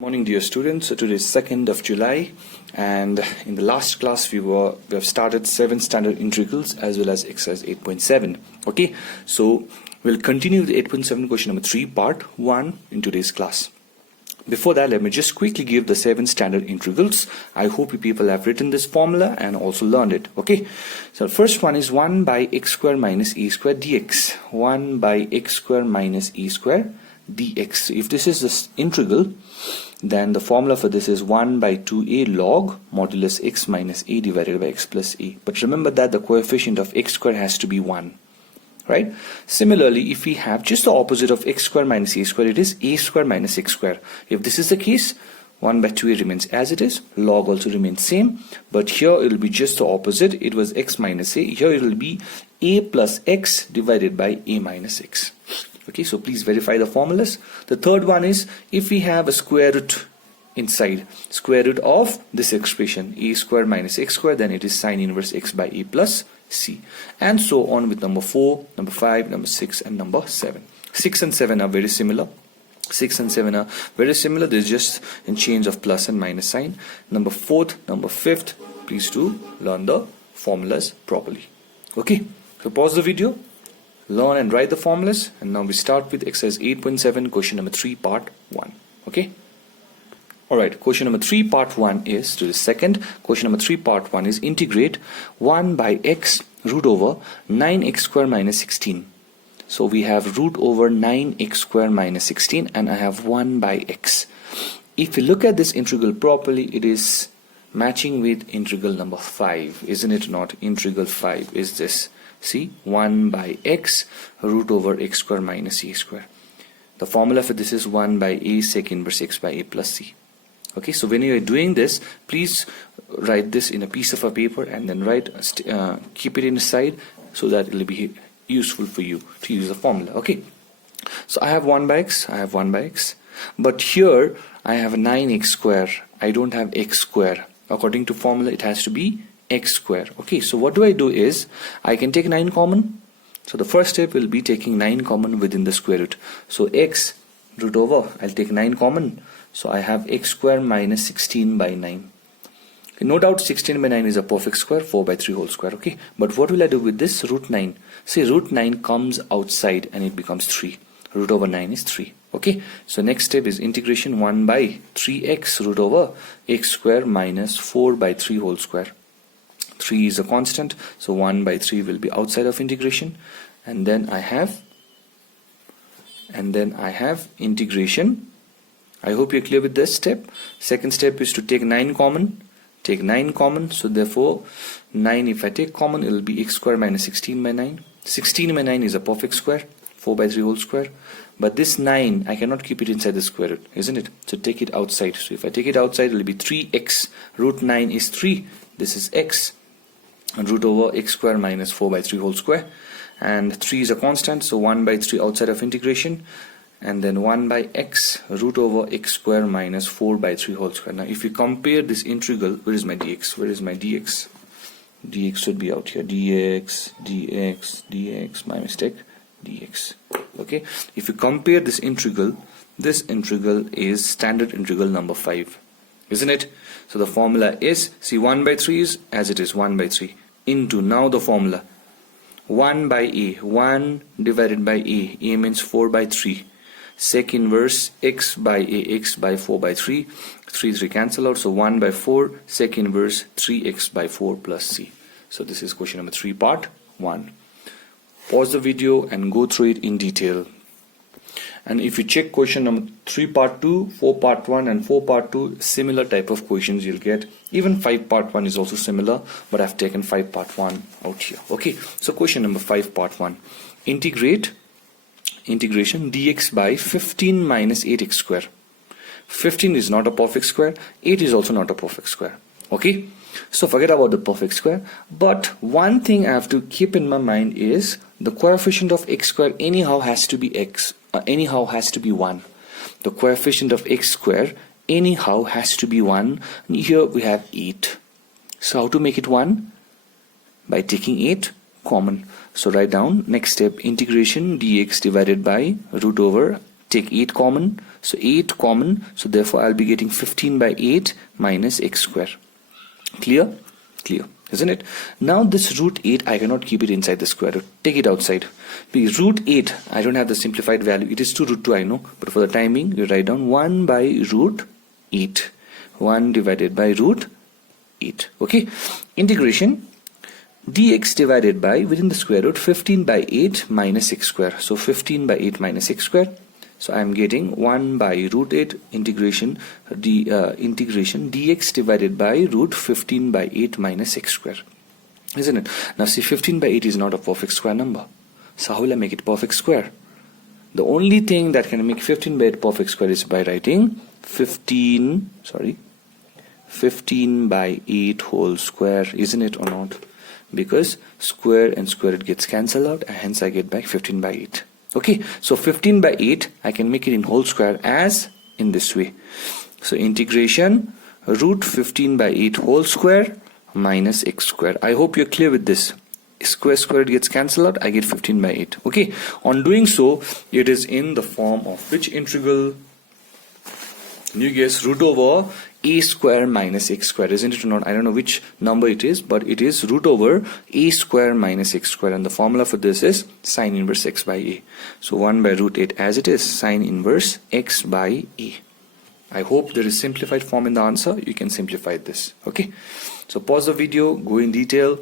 Morning, dear students. So today is 2nd of July, and in the last class we have started 7 standard integrals as well as exercise 8.7. Okay, so we'll continue the 8.7 question number 3 part 1 in today's class. Before that, let me just quickly give the 7 standard integrals. I hope you people have written this formula and also learned it. Okay, so the first one is 1 by x square minus a square dx. 1 by x square minus a square dx. If this is this integral, then the formula for this is 1 by 2a log modulus x minus a divided by x plus a. But remember that the coefficient of x square has to be 1. Right? Similarly, if we have just the opposite of x square minus a square, it is a square minus x square. If this is the case, 1 by 2a remains as it is, log also remains same, but here it will be just the opposite. It was x minus a, here it will be a plus x divided by a minus x. Okay, so please verify the formulas. The third one is if we have a square root inside, square root of this expression a square minus x square, then it is sine inverse x by a plus c, and so on with number 4, number 5, number 6 and number 7. 6 and 7 are very similar. 6 and 7 are very similar. There's just a change of plus and minus sign. Number 4th, number 5th, please do learn the formulas properly. Okay, so pause the video, learn and write the formulas, and now we start with exercise 8.7 question number 3 part 1. Okay, alright, question number 3 part 1 is to the second. Question number 3 part 1 is integrate 1 by x root over 9x square minus 16. So we have root over 9x square minus 16 and I have 1 by x. If you look at this integral properly, it is matching with integral number 5, isn't it not? Integral 5 is this. See, 1 by x root over x square minus a square. The formula for this is 1 by a sec inverse x by a plus c. Okay, so when you are doing this, please write this in a piece of a paper and then keep it inside so that it will be useful for you to use the formula. Okay, so I have 1 by x, I have 1 by x, but here I have 9x square. I don't have x square. According to formula, it has to be x square. Okay, so what do I do is I can take 9 common. So the first step will be taking 9 common within the square root. So x root over, I'll take 9 common. So I have x square minus 16 by 9. Okay, no doubt 16 by 9 is a perfect square, 4 by 3 whole square. Okay, but what will I do with this root 9? See, root 9 comes outside and it becomes 3. Root over 9 is 3. Okay, so next step is integration 1 by 3x root over x square minus 4 by 3 whole square. 3 is a constant, so 1 by 3 will be outside of integration, and then I have integration. I hope you're clear with this step. Second step is to take 9 common. Take 9 common, so therefore 9, if I take common, it will be x square minus 16 by 9. 16 by 9 is a perfect square, 4 by 3 whole square. But this 9, I cannot keep it inside the square root, isn't it? So take it outside. So if I take it outside, it will be 3x. Root 9 is 3. This is x. And root over x square minus 4 by 3 whole square. And 3 is a constant, so 1 by 3 outside of integration. And then 1 by x root over x square minus 4 by 3 whole square. Now if you compare this integral, where is my dx? Where is my dx? Dx should be out here. Dx, dx, dx, my mistake, dx. Okay, if you compare this integral is standard integral number 5, isn't it? So the formula is, see, 1 by 3 is as it is, 1 by 3 into, now the formula 1 by a, 1 divided by a means 4 by 3, sec inverse x by a, x by 4 by 3, 3 cancel out, so 1 by 4 sec inverse 3x by 4 plus c. So this is question number 3 part 1. Pause the video and go through it in detail. And if you check question number 3 part 2, 4 part 1 and 4 part 2, similar type of questions you'll get. Even 5 part 1 is also similar, but I've taken 5 part 1 out here. Okay, so question number 5 part 1. Integration dx by 15 minus 8x square. 15 is not a perfect square, 8 is also not a perfect square. Okay, so forget about the perfect square, but one thing I have to keep in my mind is the coefficient of x square anyhow has to be 1. The coefficient of x square anyhow has to be 1. And here we have 8. So how to make it 1? By taking 8 common. So write down next step, integration dx divided by root over take 8 common, so 8 common, so therefore I'll be getting 15 by 8 minus x square. Clear? Clear, isn't it? Now this root 8, I cannot keep it inside the square root. Take it outside. Because root 8, I don't have the simplified value. It is 2 root 2, I know. But for the time being, you write down 1 by root 8. 1 divided by root 8. Okay? Integration dx divided by, within the square root, 15 by 8 minus x square. So 15 by 8 minus x square. So I am getting 1 by root 8 integration dx divided by root 15 by 8 minus x square. Isn't it? Now see, 15 by 8 is not a perfect square number. So how will I make it perfect square? The only thing that can make 15 by 8 perfect square is by writing 15 by 8 whole square, isn't it or not? Because square and square root gets cancelled out, and hence I get back 15 by 8. Okay, so 15 by 8, I can make it in whole square as in this way. So integration root 15 by 8 whole square minus x square. I hope you're clear with this. Square root gets cancelled out, I get 15 by 8. Okay, on doing so, it is in the form of which integral? You guess, root over a square minus x square, isn't it or not? I don't know which number it is, but it is root over a square minus x square, and the formula for this is sine inverse x by a. So 1 by root 8 as it is, sine inverse x by a. I hope there is simplified form in the answer. You can simplify this. Okay, so pause the video, go in detail,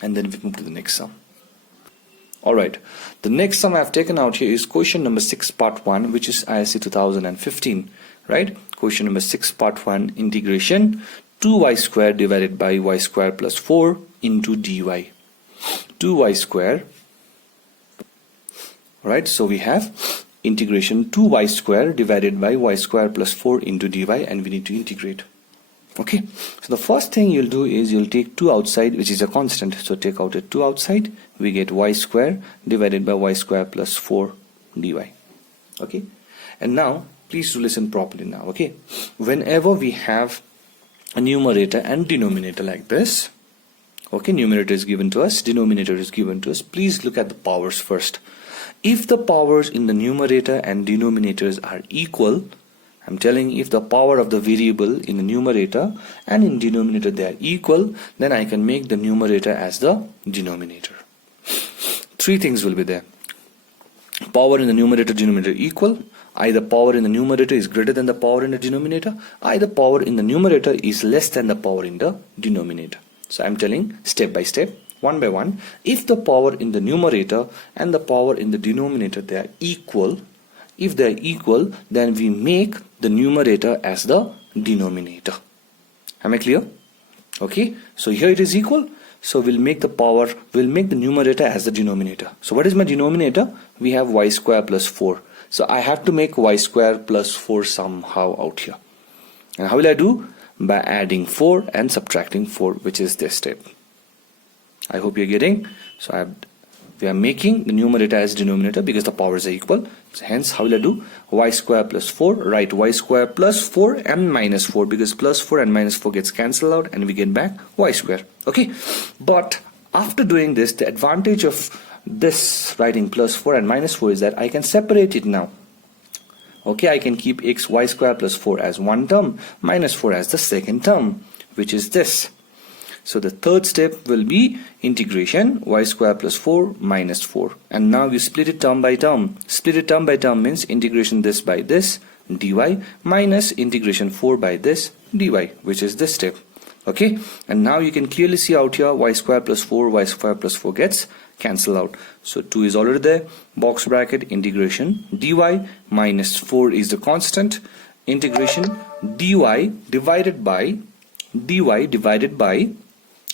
and then we move to the next sum. Alright, the next sum I have taken out here is question number 6 part 1, which is ISC 2015. Right? Question number 6 part 1, integration 2y square divided by y square plus 4 into dy. 2y square. Right? So we have integration 2y square divided by y square plus 4 into dy, and we need to integrate. Okay, so the first thing you'll do is you'll take 2 outside, which is a constant. So take out a 2 outside, we get y square divided by y square plus 4 dy. Okay, and now please do listen properly now. Okay, whenever we have a numerator and denominator like this, okay, numerator is given to us, denominator is given to us, please look at the powers first. If the powers in the numerator and denominators are equal, I'm telling you, if the power of the variable in the numerator and in denominator they are equal, then I can make the numerator as the denominator. 3 things will be there. Power in the numerator, denominator equal. Either power in the numerator is greater than the power in the denominator. Either power in the numerator is less than the power in the denominator. So I'm telling step by step, one by one. If the power in the numerator and the power in the denominator they are equal, if they are equal, then we make the numerator as the denominator. Am I clear? Okay, so here it is equal, so we'll make the numerator as the denominator. So what is my denominator? We have y square plus 4. So I have to make y square plus 4 somehow out here. And how will I do? By adding 4 and subtracting 4, which is this step. I hope you're getting. So we are making the numerator as denominator because the powers are equal. So hence, how will I do? Y square plus 4, write y square plus 4 and minus 4, because plus 4 and minus 4 gets cancelled out and we get back y square. Okay, but after doing this, the advantage of this writing plus 4 and minus 4 is that I can separate it now. Okay, I can keep y square plus 4 as one term, minus 4 as the second term, which is this. So the third step will be integration y square plus 4 minus 4. And now you split it term by term. Split it term by term means integration this by this dy minus integration 4 by this dy, which is this step. Okay, and now you can clearly see out here y square plus 4, y square plus 4 gets cancel out. So 2 is already there, box bracket, integration dy minus 4 is the constant, integration dy divided by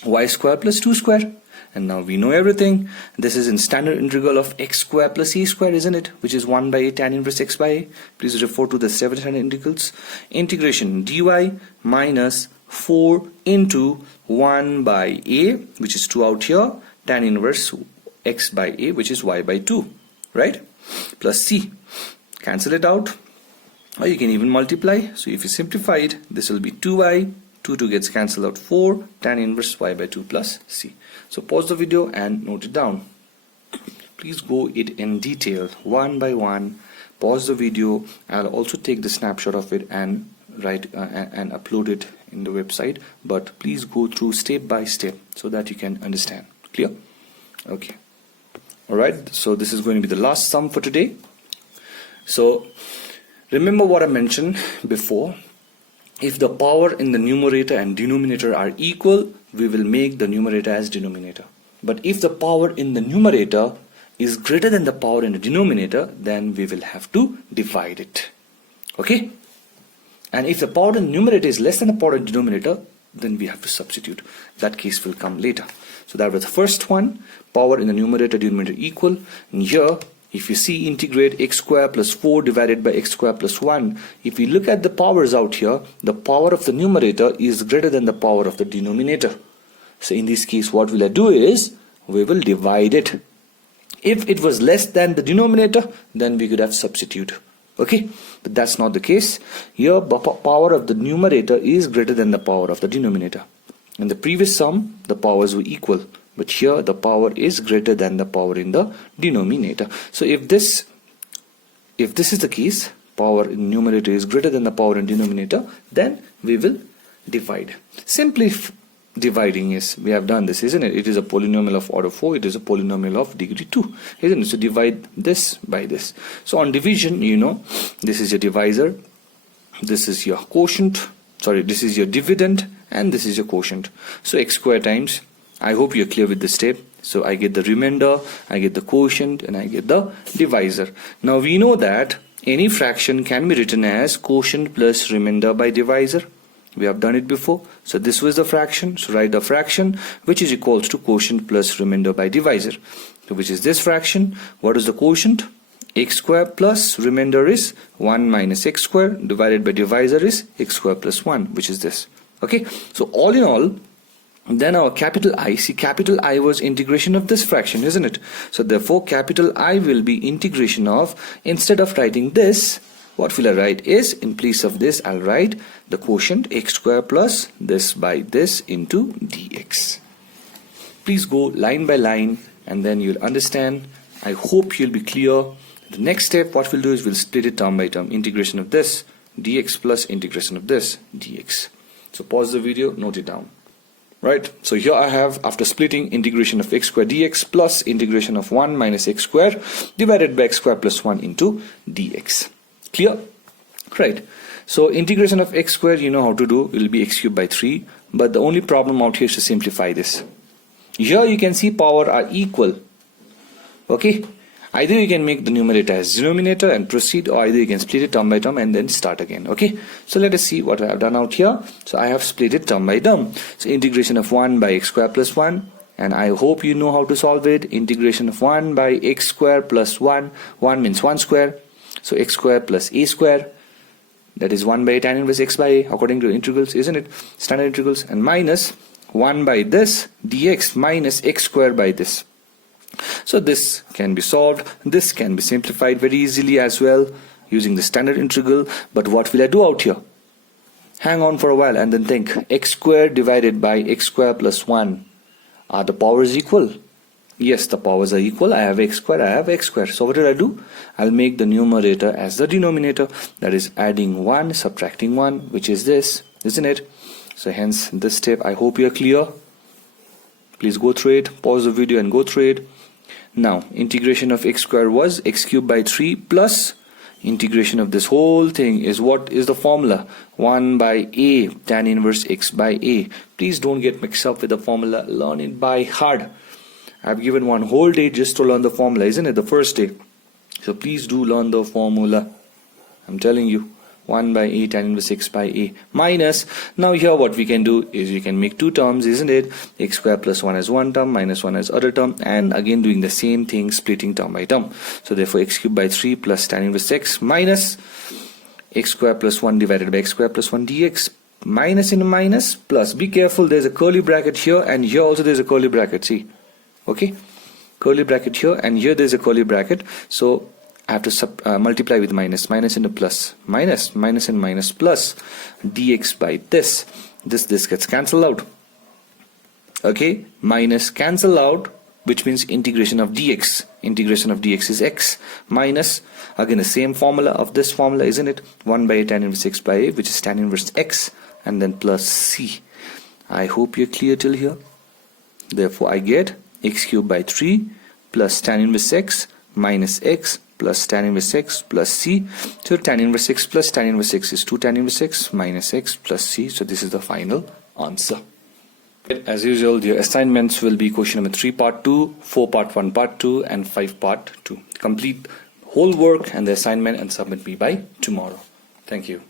y square plus 2 square. And now we know everything. This is in standard integral of x square plus a square, isn't it? Which is 1 by a tan inverse x by a. Please refer to the 7 standard integrals. Integration dy minus 4 into 1 by a, which is 2 out here, tan inverse x by a, which is y by 2, right? Plus c. Cancel it out, or you can even multiply. So if you simplify it, this will be 2y, 2 gets cancelled out, 4 tan inverse y by 2 plus c. So pause the video and note it down. Please go it in detail, one by one, pause the video. I'll also take the snapshot of it and and upload it in the website, but please go through step by step so that you can understand. Clear? Okay. Alright, so this is going to be the last sum for today. So remember what I mentioned before. If the power in the numerator and denominator are equal, we will make the numerator as denominator. But if the power in the numerator is greater than the power in the denominator, then we will have to divide it. Okay? And if the power in the numerator is less than the power in the denominator, then we have to substitute. That case will come later. So that was the first one. Power in the numerator, denominator equal. And here, if you see, integrate x square plus 4 divided by x square plus 1. If we look at the powers out here, the power of the numerator is greater than the power of the denominator. So in this case, what we'll do is, we will divide it. If it was less than the denominator, then we could have substitute. Okay, but that's not the case. Here, the power of the numerator is greater than the power of the denominator. In the previous sum, the powers were equal, but here the power is greater than the power in the denominator. So if this is the case, power in numerator is greater than the power in denominator, then we will divide. Simply dividing is, we have done this, isn't it? It is a polynomial of order 4, it is a polynomial of degree 2, isn't it? So divide this by this. So on division, you know, this is your divisor, this is your quotient, sorry, this is your dividend, and this is your quotient. So x square times, I hope you're clear with this step. So I get the remainder, I get the quotient, and I get the divisor. Now we know that any fraction can be written as quotient plus remainder by divisor. We have done it before. So this was the fraction. So write the fraction which is equals to quotient plus remainder by divisor. So which is this fraction. What is the quotient? X square plus remainder is 1 minus x square divided by divisor is x square plus 1, which is this. Okay. So all in all, then our capital I, see capital I was integration of this fraction, isn't it? So therefore capital I will be integration of, instead of writing this, what will I write is, in place of this, I'll write the quotient x square plus this by this into dx. Please go line by line and then you'll understand. I hope you'll be clear. The next step, what we'll do is we'll split it term by term. Integration of this dx plus integration of this dx. So pause the video, note it down. Right, so here I have, after splitting, integration of x square dx plus integration of 1 minus x square divided by x square plus 1 into dx. Clear? Right. So integration of x squared, you know how to do, will be x cubed by 3. But the only problem out here is to simplify this. Here you can see power are equal. Okay. Either you can make the numerator as denominator and proceed, or either you can split it term by term and then start again. Okay. So let us see what I have done out here. So I have split it term by term. So integration of 1 by x square plus 1. And I hope you know how to solve it. Integration of 1 by x square plus 1. 1 means 1 square. So x square plus a square, that is 1 by tan inverse x by a according to integrals, isn't it? Standard integrals, and minus 1 by this dx minus x square by this. So this can be solved. This can be simplified very easily as well using the standard integral. But what will I do out here? Hang on for a while and then think. X square divided by x square plus 1. Are the powers equal? Yes, the powers are equal. I have x square, I have x square. So what did I do? I'll make the numerator as the denominator. That is adding 1, subtracting 1, which is this, isn't it? So hence this step, I hope you are clear. Please go through it. Pause the video and go through it. Now, integration of x square was x cubed by 3 plus integration of this whole thing is, what is the formula? 1 by a tan inverse x by a. Please don't get mixed up with the formula. Learn it by heart. I've given one whole day just to learn the formula, isn't it? The first day. So please do learn the formula. I'm telling you. 1 by a tan inverse x by a minus. Now here what we can do is we can make two terms, isn't it? X square plus 1 as one term, minus 1 as other term, and again doing the same thing, splitting term by term. So therefore x cubed by 3 plus tan inverse x minus x square plus 1 divided by x square plus 1 dx. Minus into minus plus. Be careful, there's a curly bracket here, and here also there's a curly bracket. See? Okay, curly bracket here, and here there's a curly bracket. So I have to multiply with minus into plus, minus and minus plus dx by this gets cancelled out. Okay, minus cancel out, which means integration of dx. Integration of dx is x minus, again the same formula of this formula, isn't it? 1 by tan inverse x by a, which is tan inverse x, and then plus c. I hope you're clear till here. Therefore I get x cubed by 3 plus tan inverse x minus x plus tan inverse x plus c. So tan inverse x plus tan inverse x is 2 tan inverse x minus x plus c. So this is the final answer. As usual, your assignments will be question number 3 part 2, 4 part 1 part 2, and 5 part 2. Complete whole work and the assignment and submit me by tomorrow. Thank you.